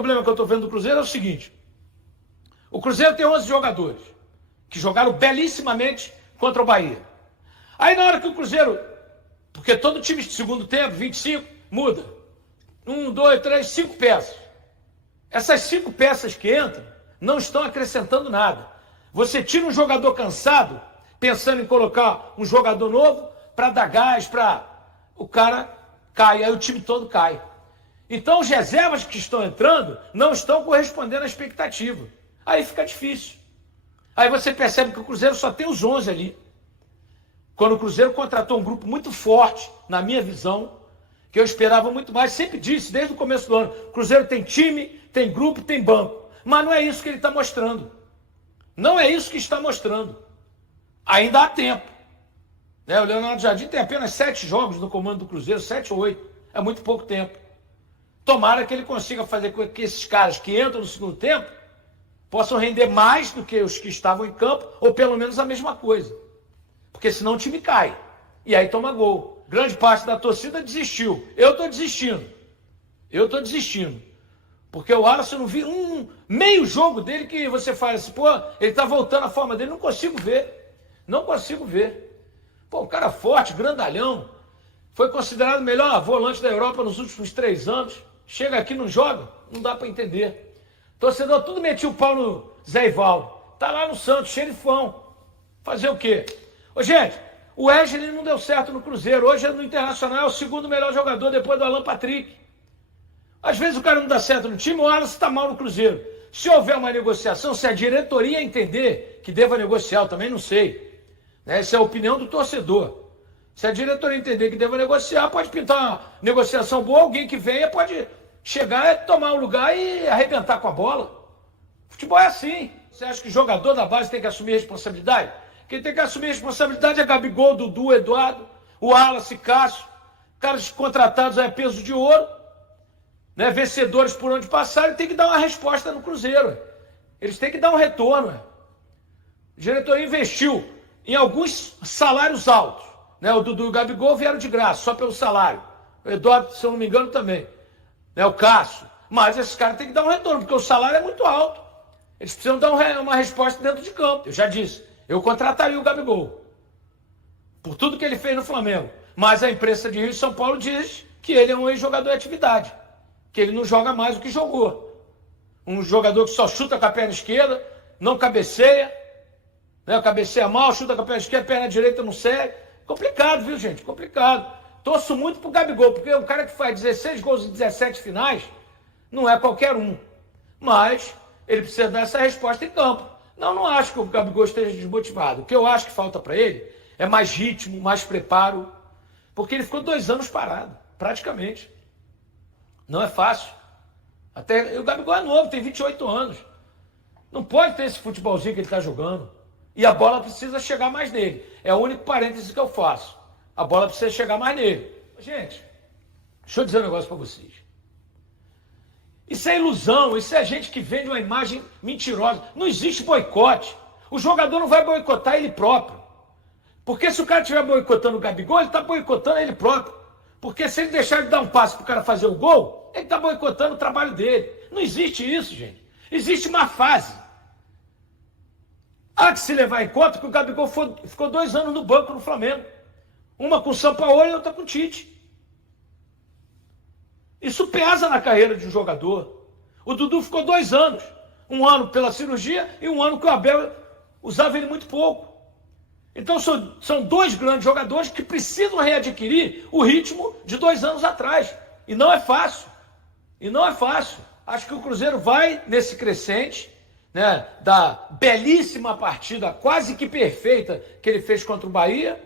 problema que eu estou vendo do Cruzeiro é o seguinte. O Cruzeiro tem 11 jogadores que jogaram belíssimamente contra o Bahia. Aí na hora que o Cruzeiro, porque todo time de segundo tempo, 25, muda. 1, 2, 3, 5 peças. Essas 5 peças que entram não estão acrescentando nada. Você tira um jogador cansado, pensando em colocar um jogador novo para dar gás, para o cara cai, aí o time todo cai. Então os reservas que estão entrando não estão correspondendo à expectativa. Aí fica difícil. Aí você percebe que o Cruzeiro só tem os 11 ali. Quando o Cruzeiro contratou um grupo muito forte, na minha visão, que eu esperava muito mais, sempre disse, desde o começo do ano, o Cruzeiro tem time, tem grupo, tem banco. Mas não é isso que ele está mostrando. Não é isso que está mostrando. Ainda há tempo. O Leonardo Jardim tem apenas 7 jogos no comando do Cruzeiro, 7 ou 8. É muito pouco tempo. Tomara que ele consiga fazer com que esses caras que entram no segundo tempo possam render mais do que os que estavam em campo, ou pelo menos a mesma coisa. Porque senão o time cai. E aí toma gol. Grande parte da torcida desistiu. Eu estou desistindo. Porque o Wallace, eu não vi meio jogo dele que você fala assim, pô, ele está voltando à forma dele. Não consigo ver. Pô, um cara forte, grandalhão. Foi considerado o melhor volante da Europa nos últimos 3 anos. Chega aqui, não joga. Não dá para entender. Torcedor tudo metia o pau no Zé Ivaldo. Tá lá no Santos, xerifão. Fazer o quê? Ô, gente, o Wesley não deu certo no Cruzeiro. Hoje no Internacional é o segundo melhor jogador depois do Alan Patrick. Às vezes o cara não dá certo no time, o Wallace está mal no Cruzeiro. Se houver uma negociação, se a diretoria entender que deva negociar, eu também não sei. Essa é a opinião do torcedor. Se a diretoria entender que deva negociar, pode pintar uma negociação boa, alguém que venha pode chegar, tomar um lugar e arrebentar com a bola. Futebol é assim. Você acha que o jogador da base tem que assumir responsabilidade? Quem tem que assumir responsabilidade é Gabigol, Dudu, Eduardo, o Wallace, Cássio. Caras contratados a peso de ouro. Vencedores por onde passarem, tem que dar uma resposta no Cruzeiro. Eles têm que dar um retorno. A diretoria investiu em alguns salários altos. O Dudu e o Gabigol vieram de graça, só pelo salário. O Eduardo, se eu não me engano, também. O Cássio. Mas esses caras têm que dar um retorno, porque o salário é muito alto. Eles precisam dar uma resposta dentro de campo. Eu já disse, eu contrataria o Gabigol. Por tudo que ele fez no Flamengo. Mas a imprensa de Rio e São Paulo diz que ele é um ex-jogador de atividade. Que ele não joga mais do que jogou. Um jogador que só chuta com a perna esquerda, não cabeceia, cabeceia mal, chuta com a perna esquerda, perna direita não segue. Complicado, viu, gente? Complicado. Torço muito pro Gabigol, porque o cara que faz 16 gols em 17 finais não é qualquer um. Mas ele precisa dar essa resposta em campo. Não acho que o Gabigol esteja desmotivado. O que eu acho que falta para ele é mais ritmo, mais preparo, porque ele ficou 2 anos parado, praticamente. Não é fácil. Até o Gabigol é novo, tem 28 anos. Não pode ter esse futebolzinho que ele está jogando. E a bola precisa chegar mais nele. É o único parêntese que eu faço. A bola precisa chegar mais nele. Gente, deixa eu dizer um negócio para vocês. Isso é ilusão, isso é gente que vende uma imagem mentirosa. Não existe boicote. O jogador não vai boicotar ele próprio. Porque se o cara estiver boicotando o Gabigol, ele está boicotando ele próprio. Porque se ele deixar de dar um passe para o cara fazer o gol, ele está boicotando o trabalho dele. Não existe isso, gente. Existe uma fase. Há que se levar em conta que o Gabigol ficou 2 anos no banco no Flamengo. Uma com o Sampaoli e outra com o Tite. Isso pesa na carreira de um jogador. O Dudu ficou 2 anos. 1 ano pela cirurgia e 1 ano que o Abel usava ele muito pouco. Então são 2 grandes jogadores que precisam readquirir o ritmo de 2 anos atrás. E não é fácil. Acho que o Cruzeiro vai nesse crescente, da belíssima partida, quase que perfeita, que ele fez contra o Bahia.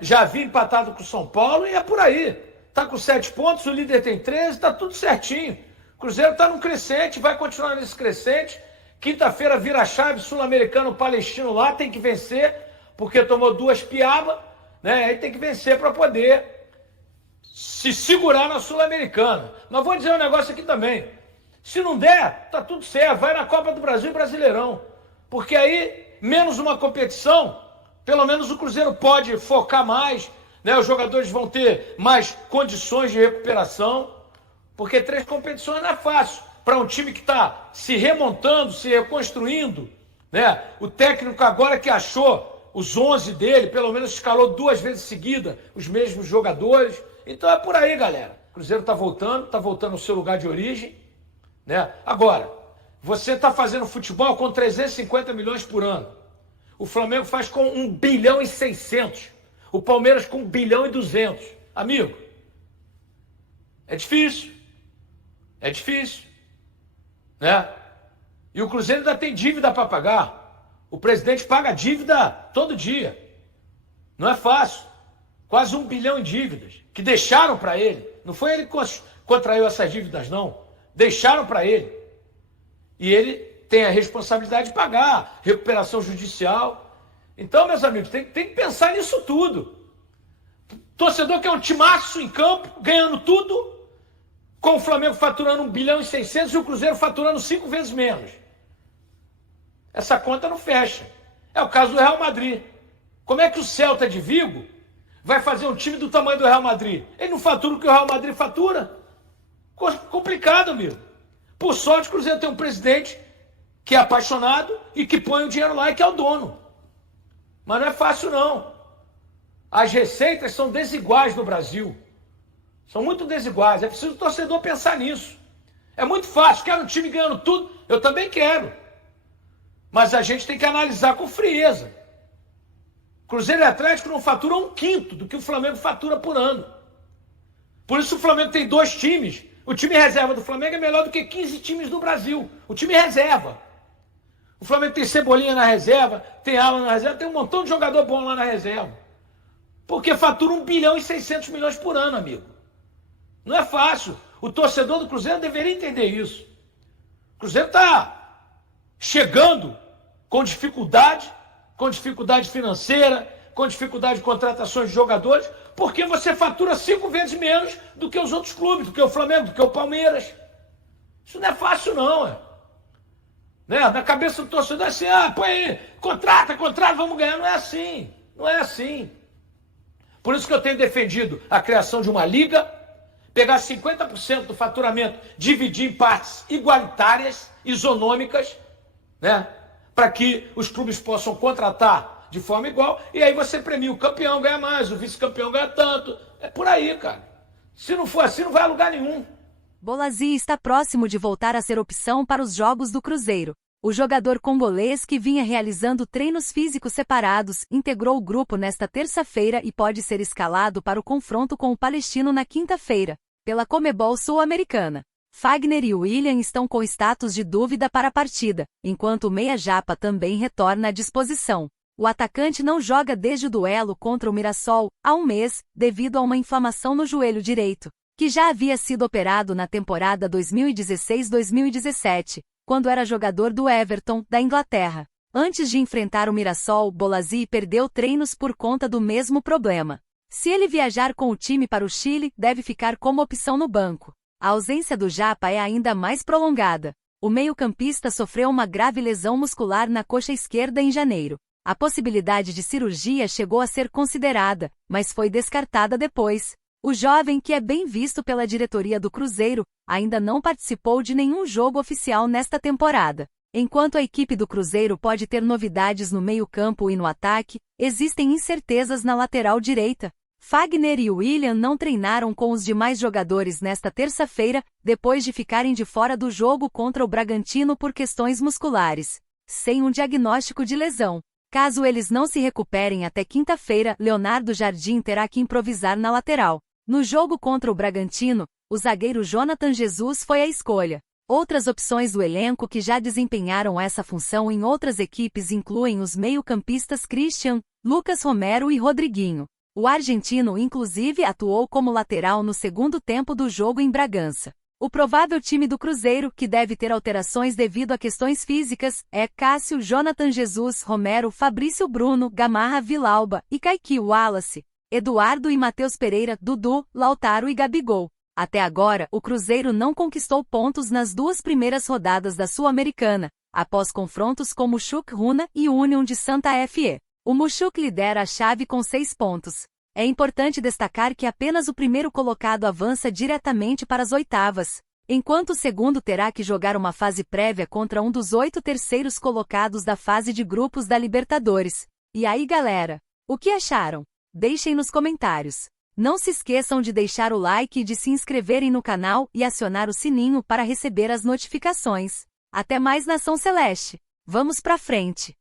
Já havia empatado com o São Paulo e é por aí. Está com 7 pontos, o líder tem 13, está tudo certinho. O Cruzeiro está num crescente, vai continuar nesse crescente. Quinta-feira vira a chave, sul-americano, palestino lá, tem que vencer, porque tomou 2 piabas, aí tem que vencer para poder se segurar na Sul-Americana. Mas vou dizer um negócio aqui também. Se não der, tá tudo certo, vai na Copa do Brasil e Brasileirão. Porque aí, menos uma competição, pelo menos o Cruzeiro pode focar mais, os jogadores vão ter mais condições de recuperação, porque 3 competições não é fácil. para um time que está se remontando, se reconstruindo, né? O técnico agora que achou os 11 dele, pelo menos escalou 2 vezes seguida os mesmos jogadores. Então é por aí, galera. O Cruzeiro está voltando ao seu lugar de origem, né? Agora, você está fazendo futebol com 350 milhões por ano. O Flamengo faz com 1 bilhão e 600. O Palmeiras com 1 bilhão e 200. Amigo, é difícil. É difícil, né? E o Cruzeiro ainda tem dívida para pagar. O presidente paga dívida todo dia. Não é fácil. Quase 1 bilhão em dívidas que deixaram para ele. Não foi ele que contraiu essas dívidas, não. Deixaram para ele. E ele tem a responsabilidade de pagar, recuperação judicial. Então, meus amigos, tem que pensar nisso tudo. Torcedor que é um timaço em campo, ganhando tudo, com o Flamengo faturando 1 bilhão e 600 e o Cruzeiro faturando 5 vezes menos. Essa conta não fecha. É o caso do Real Madrid. Como é que o Celta de Vigo vai fazer um time do tamanho do Real Madrid? Ele não fatura o que o Real Madrid fatura? Complicado, amigo. Por sorte, o Cruzeiro tem um presidente que é apaixonado e que põe o dinheiro lá e que é o dono. Mas não é fácil, não. As receitas são desiguais no Brasil. São muito desiguais. É preciso o torcedor pensar nisso. É muito fácil. Quero um time ganhando tudo. Eu também quero. Mas a gente tem que analisar com frieza. Cruzeiro e Atlético não faturam 1/5 do que o Flamengo fatura por ano. Por isso o Flamengo tem 2 times. O time reserva do Flamengo é melhor do que 15 times do Brasil. O time reserva. O Flamengo tem Cebolinha na reserva, tem Alan na reserva, tem um montão de jogador bom lá na reserva. Porque fatura 1 bilhão e 600 milhões por ano, amigo. Não é fácil. O torcedor do Cruzeiro deveria entender isso. O Cruzeiro está chegando com dificuldade financeira, com dificuldade de contratações de jogadores, porque você fatura 5 vezes menos do que os outros clubes, do que o Flamengo, do que o Palmeiras. Isso não é fácil, não. Né? Na cabeça do torcedor é assim, põe aí, contrata, vamos ganhar. Não é assim. Não é assim. Por isso que eu tenho defendido a criação de uma liga, pegar 50% do faturamento, dividir em partes igualitárias, isonômicas, né? Para que os clubes possam contratar de forma igual, e aí você premia o campeão, ganha mais, o vice-campeão ganha tanto. É por aí, cara. Se não for assim, não vai a lugar nenhum. Bolasie está próximo de voltar a ser opção para os jogos do Cruzeiro. O jogador congolês, que vinha realizando treinos físicos separados, integrou o grupo nesta terça-feira e pode ser escalado para o confronto com o Palestino na quinta-feira, pela Conmebol Sul-Americana. Fagner e Willian estão com status de dúvida para a partida, enquanto o Meia Japa também retorna à disposição. O atacante não joga desde o duelo contra o Mirassol, há um mês, devido a uma inflamação no joelho direito, que já havia sido operado na temporada 2016-2017, quando era jogador do Everton, da Inglaterra. Antes de enfrentar o Mirassol, Bolasie perdeu treinos por conta do mesmo problema. Se ele viajar com o time para o Chile, deve ficar como opção no banco. A ausência do Japa é ainda mais prolongada. O meio-campista sofreu uma grave lesão muscular na coxa esquerda em janeiro. A possibilidade de cirurgia chegou a ser considerada, mas foi descartada depois. O jovem, que é bem visto pela diretoria do Cruzeiro, ainda não participou de nenhum jogo oficial nesta temporada. Enquanto a equipe do Cruzeiro pode ter novidades no meio-campo e no ataque, existem incertezas na lateral direita. Fagner e Willian não treinaram com os demais jogadores nesta terça-feira, depois de ficarem de fora do jogo contra o Bragantino por questões musculares, sem um diagnóstico de lesão. Caso eles não se recuperem até quinta-feira, Leonardo Jardim terá que improvisar na lateral. No jogo contra o Bragantino, o zagueiro Jonathan Jesus foi a escolha. Outras opções do elenco que já desempenharam essa função em outras equipes incluem os meio-campistas Christian, Lucas Romero e Rodriguinho. O argentino inclusive atuou como lateral no segundo tempo do jogo em Bragança. O provável time do Cruzeiro, que deve ter alterações devido a questões físicas, é Cássio, Jonathan Jesus, Romero, Fabrício Bruno, Gamarra, Vilauba e Kaique Wallace, Eduardo e Matheus Pereira, Dudu, Lautaro e Gabigol. Até agora, o Cruzeiro não conquistou pontos nas 2 primeiras rodadas da Sul-Americana, após confrontos com Muxuc Runa e União de Santa Fe. O Muxuc lidera a chave com 6 pontos. É importante destacar que apenas o primeiro colocado avança diretamente para as oitavas. enquanto o segundo terá que jogar uma fase prévia contra um dos 8 terceiros colocados da fase de grupos da Libertadores. E aí, galera, o que acharam? Deixem nos comentários. Não se esqueçam de deixar o like e de se inscreverem no canal e acionar o sininho para receber as notificações. Até mais, Nação Celeste! Vamos pra frente!